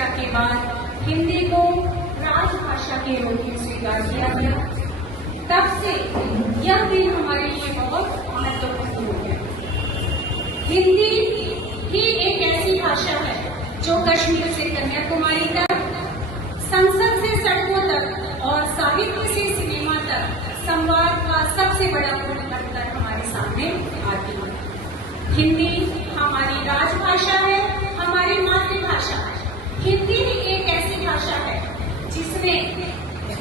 चर्चा के बाद हिंदी को राजभाषा के रूप में स्वीकार किया गया, तब से यह दिन हमारे लिए बहुत महत्वपूर्ण हो गया। हिंदी ही एक ऐसी भाषा है जो कश्मीर से कन्याकुमारी तक, संसद से सड़कों तक और साहित्य से सिनेमा तक संवाद का सबसे बड़ा पुल बनकर हमारे सामने आती है। हिंदी हमारी राजभाषा है, हमारी मातृभाषा है। हिंदी ही एक ऐसी भाषा है जिसने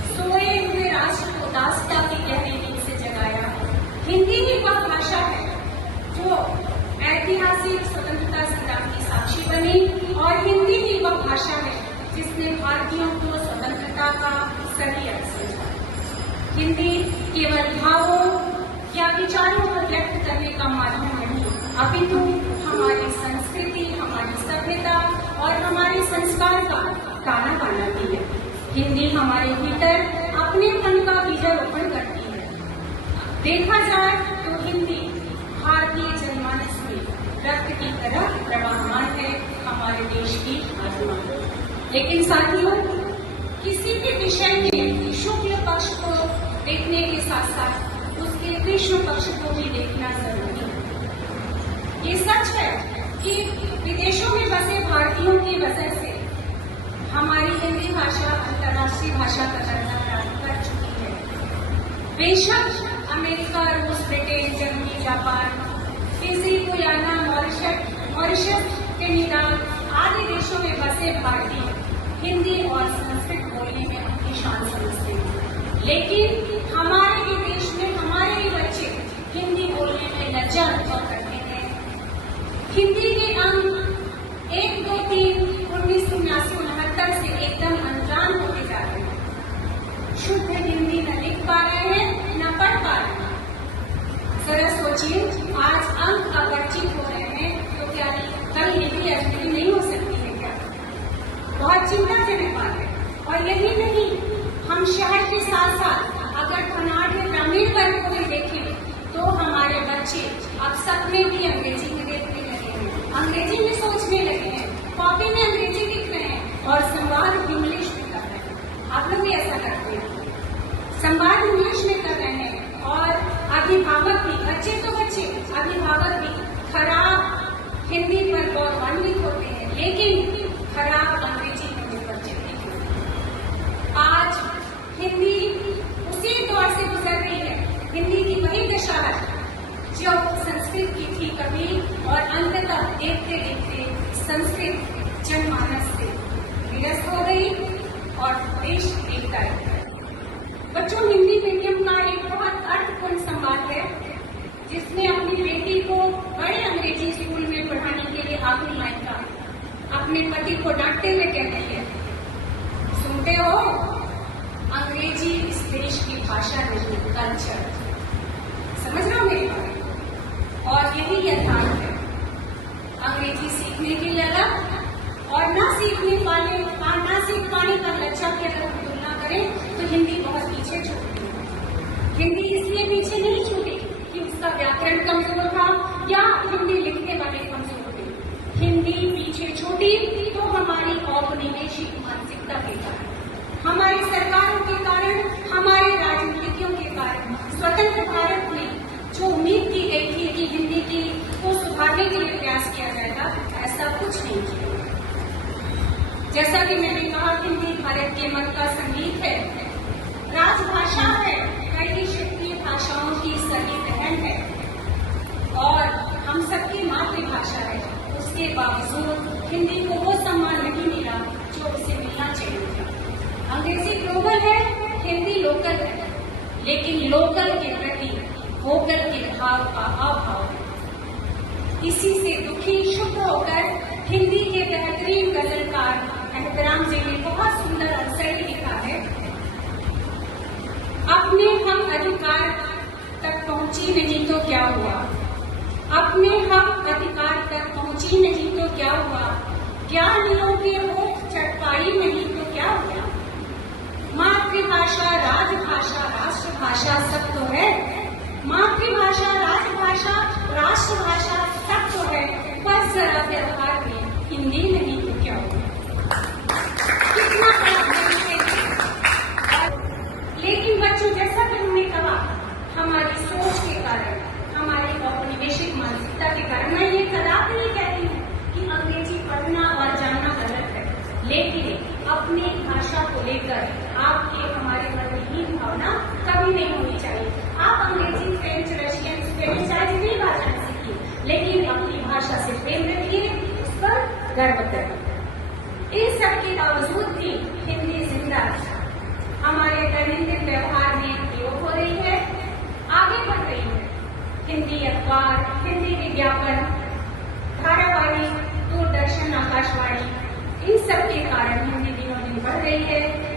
सोए हुए राष्ट्र को दास्ता की गहरी नींद से जगाया। हिंदी ही वह भाषा है जो ऐतिहासिक स्वतंत्रता संग्राम की साक्षी बनी, और हिंदी ही वह भाषा है जिसने भारतीयों को स्वतंत्रता का सही अर्थ समझा। हिंदी केवल भावों या विचारों को व्यक्त करने का माध्यम नहीं, अपितु हमारी संस्कृति, हमारी सभ्यता और हमारे संस्कार का ताना बाना भी है। हिंदी हमारे भीतर अपनेपन का बीजारोपण करती है। देखा जाए तो हिंदी भारतीय जनमानस में रक्त की तरह प्रवाहमान है, हमारे देश की आत्मा। लेकिन साथियों, किसी भी विषय के शुक्ल पक्ष को देखने के साथ साथ उसके कृष्ण पक्ष को भी देखना जरूरी है। ये सच है कि विदेशों में बसे भारतीयों की वजह से हमारी हिंदी भाषा अंतर्राष्ट्रीय भाषा का दर्जा प्राप्त कर चुकी है। बेशक अमेरिका, रूस, Britain, Germany, Japan, Fiji, Guyana, Mauritius, Trinidad आदि देशों में बसे भारतीय हिंदी और संस्कृत बोलने में अपनी शान समझते हैं, लेकिन हमारे ही देश में हमारे ही बच्चे हिंदी बोलने में लज्जा अनुभव करते हैं। हिंदी के अंक 1, 2, 3 1979 से एकदम अनजान होते जा रहे हैं। शुद्ध हिंदी न लिख पा रहे हैं, न पढ़ पा रहे हैं। जरा सोचिए, आज अंक अपरिचित हो रहे हैं तो क्या कल हिंदी अजनबी नहीं हो सकती है क्या? बहुत चिंताजनक बात है। और यही नहीं, हम शहर के साथ साथ अगर धनाढ़ या ग्रामीण वर्ग को भी देखें तो हमारे बच्चे अब सपने भी अंग्रेजी में देखने लगे हैं, अंग्रेजी में सोचने लगे हैं, कॉपी में अंग्रेजी लिख रहे हैं और संवाद इंग्लिश में कर रहे हैं। आप लोग भी ऐसा करते हैं, संवाद इंग्लिश में कर रहे हैं। और अभिभावक भी, बच्चे तो बच्चे, अभिभावक भी खराब हिंदी पर गौरवान्वित होते हैं, लेकिन खराब अंग्रेजी में निर्वाचित होते हैं। आज हिंदी उसी दौर से गुजर रही है। हिंदी की वही दशा है जो संस्कृत की थी कभी, और अंततः देखते देखते संस्कृत जनमानस से विलुप्त हो गई और देश देखता है। बच्चों, हिंदी मीडियम का एक बहुत अर्थपूर्ण संवाद है जिसने अपनी बेटी को बड़े अंग्रेजी स्कूल में पढ़ाने के लिए आखिरी लाइन का अपने पति को डांटते हुए कहते हैं, सुनते हो, अंग्रेजी इस देश की भाषा नहीं, कल्चर। समझ रहे हो मेरी बात? और यही यथार्थ है। अंग्रेजी सीखने के लिए अलग और ना सीख पाने का लज्जा की अगर हम तुलना करें तो हिंदी बहुत पीछे छूटी है। हिंदी इसलिए पीछे नहीं छूटी कि उसका व्याकरण कमजोर था या हिंदी लिखने वाले कमजोर थे। हिंदी पीछे छूटी तो हमारी औपनिवेशिक मानसिकता के कारण, हमारी सरकारों के कारण, हमारे राजनीतिज्ञों के कारण। स्वतंत्र भारत में जो उम्मीद की गई थी कि हिंदी की को सुधारने के लिए प्रयास किया जाएगा, ऐसा कुछ नहीं किया। जैसा कि मैंने कहा, हिंदी भारत के मन का संगीत है, राजभाषा है, कई क्षेत्रीय भाषाओं की सही बहन है और हम सबकी मातृभाषा है। उसके बावजूद हिंदी को वो सम्मान नहीं मिला जो उसे मिलना चाहिए था। अंग्रेजी ग्लोबल है, हिंदी लोकल है, लेकिन लोकल के प्रति वोकल के भाव का अभाव है। इसी से दुखी शुद्ध होकर हिंदी के बेहतरीन गजलकार एहतराम जी ने बहुत सुंदर और सही लिखा है, अपने हम अधिकार तक पहुंची नहीं तो क्या हुआ, अपने हम अधिकार तक पहुंची नहीं तो क्या हुआ, ज्ञानियों के होठ चटपाई नहीं तो क्या हुआ। मातृभाषा, राजभाषा, राष्ट्रभाषा सब तो है। मातृभाषा, राजभाषा, राष्ट्रभाषा सब तो है, पर जरा व्यवहार में हिंदी नहीं तो क्या हुआ। लेकर आपके हमारे मन में हीन भावना कभी नहीं होनी चाहिए। आप अंग्रेजी, फ्रेंच, रशियन, स्पेनिश चाहे जितनी भाषाएं सीखिए, लेकिन अपनी भाषा से प्रेम रखिए, उस पर गर्व करिए। इन सब के बावजूद भी हिंदी जिंदा हमारे दैनंदिन व्यवहार में प्रयोग हो रही है, आगे बढ़ रही है। हिंदी अखबार, हिंदी विज्ञापन, धारावाहिक, दूरदर्शन, आकाशवाणी, इन सब के कारण हिंदी दिनों दिन बढ़ रही है।